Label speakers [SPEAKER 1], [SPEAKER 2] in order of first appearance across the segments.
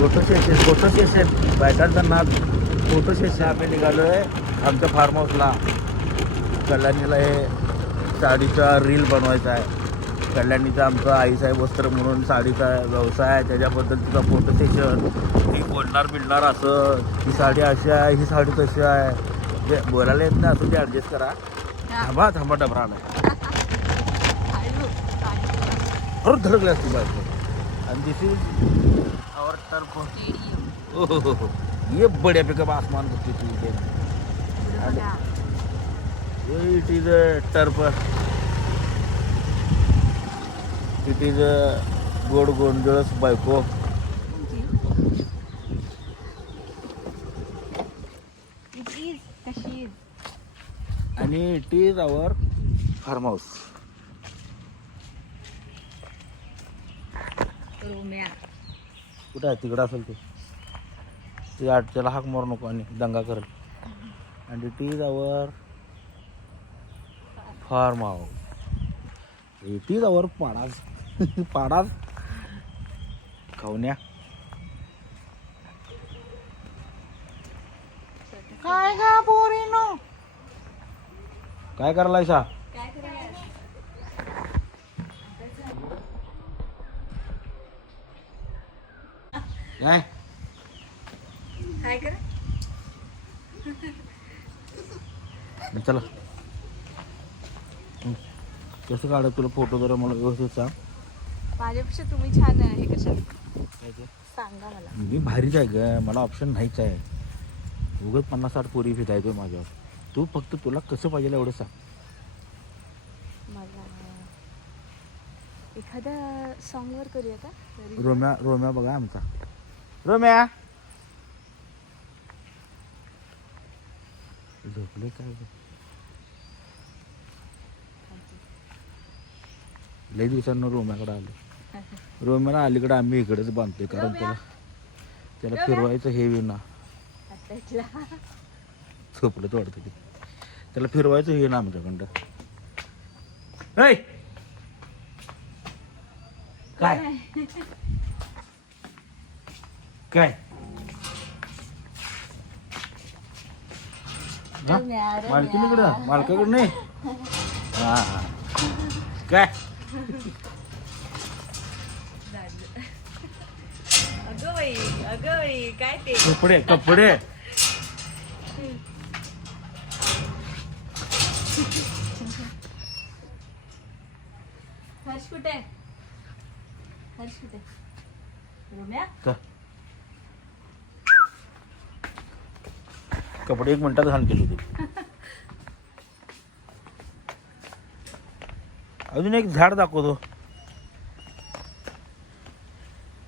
[SPEAKER 1] Photo session photo session. बायकांचा नाद photo session आम्ही निघालो आहे आमच्या फार्म हाऊसला कल्याणीला हे साडीचा रील बनवायचा आहे. कल्याणीचा आमचा आईसाहेब वस्त्र म्हणून साडीचा व्यवसाय आहे. त्याच्याबद्दल तुझा फोटो सेशन. ती बोलणार बिलणार असं ही साडी अशी आहे ही साडी तशी आहे. जे बोलायला येत नाही असं ते ॲडजस्ट करा. थांबा थांबा डबरा आला अरे धडकले असते बायको आणि दिस इज आवर टर्फ ओ हो हो हो ये बड्या पिकअप आसमान करते तू इथे it is a turf it is a गोड गोंधळस बायको आणि it is our farm house
[SPEAKER 2] रोम्या.
[SPEAKER 1] कुठं आहे? तिकडं असेल ते. ते आठ त्याला हाक मारू नको आणि दंगा करेल. आणि it is our farm house it is our पाडाच पाडाच खावण्या काय का पोरीनो? काय करायला सा
[SPEAKER 2] काय करायला
[SPEAKER 1] काय
[SPEAKER 2] काय करा
[SPEAKER 1] चला. कसं काढत तुला फोटो जरा मला व्यवस्थित सांग.
[SPEAKER 2] माझ्यापेक्षा तुम्ही छान आहे
[SPEAKER 1] काय ते?
[SPEAKER 2] सांगा मला.
[SPEAKER 1] मी भारीच आहे ग. मला ऑप्शन नाहीच आहे. उगत पन्नास साठ पोरी फिरायचो माझ्यावर. तू फक्त तुला कसं पाहिजे एवढं सांग.
[SPEAKER 2] मला एखाद्या सॉंगवर करूया का?
[SPEAKER 1] रोम्या रोम्या बघा आमचा. रोम्या? झोपले काय? लई दिवसांना रोम्याकडे आलो. रोम्याला अलीकडे आम्ही इकडेच बांधतोय कारण त्याला त्याला फिरवायचं हे विना. झोपलं तर वाटतं ते. त्याला फिरवायचं हे ना आमच्याकडं! काय? काय? हा? मालकीनीकडं मालकाकडं नाही? हा हा. काय?
[SPEAKER 2] अगं बाई अगं बाई काय ते?
[SPEAKER 1] कपडे कपडे.
[SPEAKER 2] हर्ष कुठे? आहे? हर्ष कुठे? रोम्या
[SPEAKER 1] चल. कपडे एक मिनिटात घाण केली होती. अजून एक झाड दाखवतो.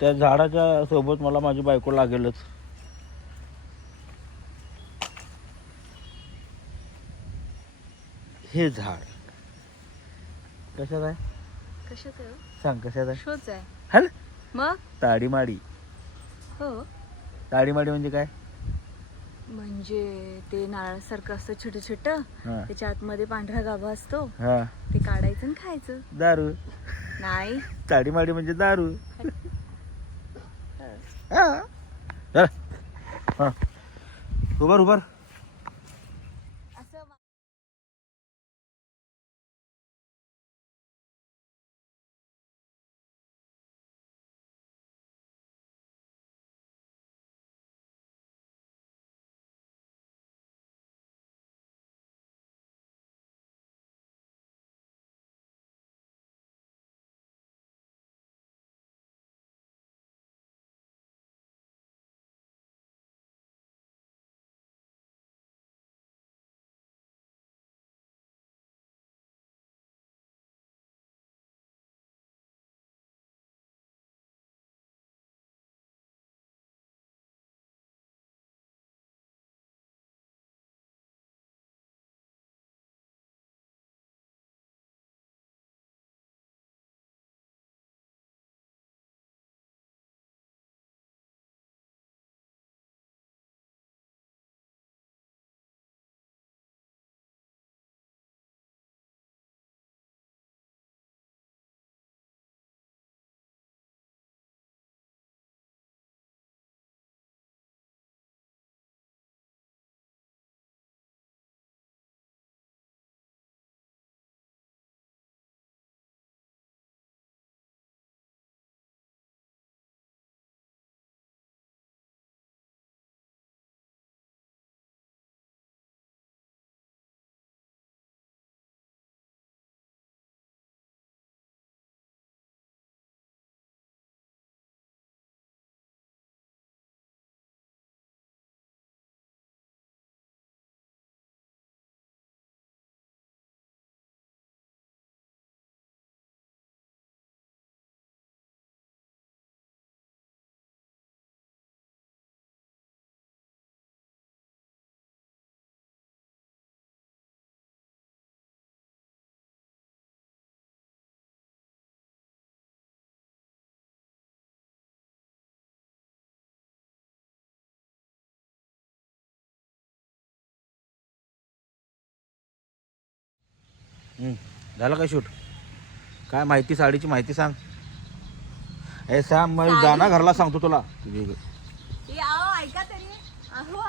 [SPEAKER 1] त्या झाडाच्या सोबत मला माझी बायको लागेलच. हे झाड. कशात आहे?
[SPEAKER 2] आहे हो?
[SPEAKER 1] सांग कशात आहे?
[SPEAKER 2] शोच आहे.
[SPEAKER 1] हल.
[SPEAKER 2] मग?
[SPEAKER 1] ताडीमाडी.
[SPEAKER 2] हो.
[SPEAKER 1] ताडीमाडी म्हणजे काय?
[SPEAKER 2] म्हणजे ते नारळासारखं असतं छोटं छोट
[SPEAKER 1] हा.
[SPEAKER 2] त्याच्या आतमध्ये पांढरा गाभा असतो.
[SPEAKER 1] हा.
[SPEAKER 2] ते काढायचं आणि खायचं.
[SPEAKER 1] दारू.
[SPEAKER 2] नाही.
[SPEAKER 1] ताडीमाडी म्हणजे दारू. हा. चला. हा. उभार उभार. झालं काय शूट? काय माहिती साडीची माहिती सांग. ए सांग मग जाना घरला सांगतो तुला. तुझी
[SPEAKER 2] ऐका तरी. अहो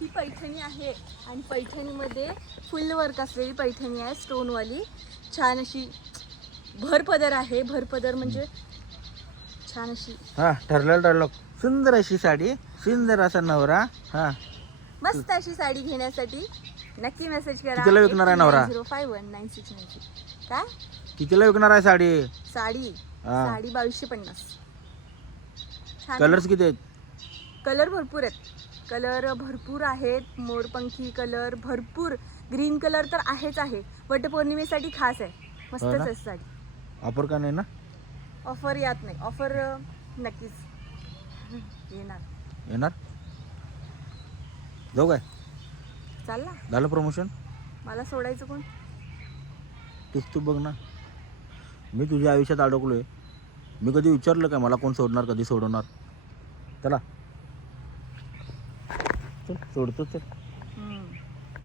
[SPEAKER 2] ही पैठणी आहे आणि पैठणीमध्ये फुल वर्क असलेली पैठणी आहे स्टोनवाली छान अशी भरपदर आहे. भरपदर म्हणजे छान अशी
[SPEAKER 1] हा ठरलं ठरलं सुंदर अशी साडी सुंदर असा नवरा. हा.
[SPEAKER 2] मस्त अशी साडी घेण्यासाठी. नक्की मेसेज करा
[SPEAKER 1] कितीला विकणार आहे नवरा?
[SPEAKER 2] Zero five one nine six nine काय
[SPEAKER 1] कितीला विकणार आहे साडी
[SPEAKER 2] साडी
[SPEAKER 1] हा.
[SPEAKER 2] साडी बावीसशे पन्नास छान
[SPEAKER 1] कलर्स किती आहेत
[SPEAKER 2] कलर भरपूर आहेत कलर भरपूर आहेत मोरपंखी कलर भरपूर ग्रीन कलर तर आहेच आहे वटपौर्णिमेसाठी खास आहे
[SPEAKER 1] हो
[SPEAKER 2] मस्तच
[SPEAKER 1] ना?
[SPEAKER 2] आहे साडी
[SPEAKER 1] ऑफर का नाही ना
[SPEAKER 2] ऑफर यात नाही ऑफर नक्कीच येणार
[SPEAKER 1] येणार जाऊ काय
[SPEAKER 2] चाल ना.
[SPEAKER 1] झालं प्रमोशन
[SPEAKER 2] मला सोडायचं कोण?
[SPEAKER 1] तेच तू बघ ना. मी तुझ्या आयुष्यात अडकलोय. मी कधी विचारलं का मला कोण सोडणार कधी सोडवणार? चला. चल सोडतो चल.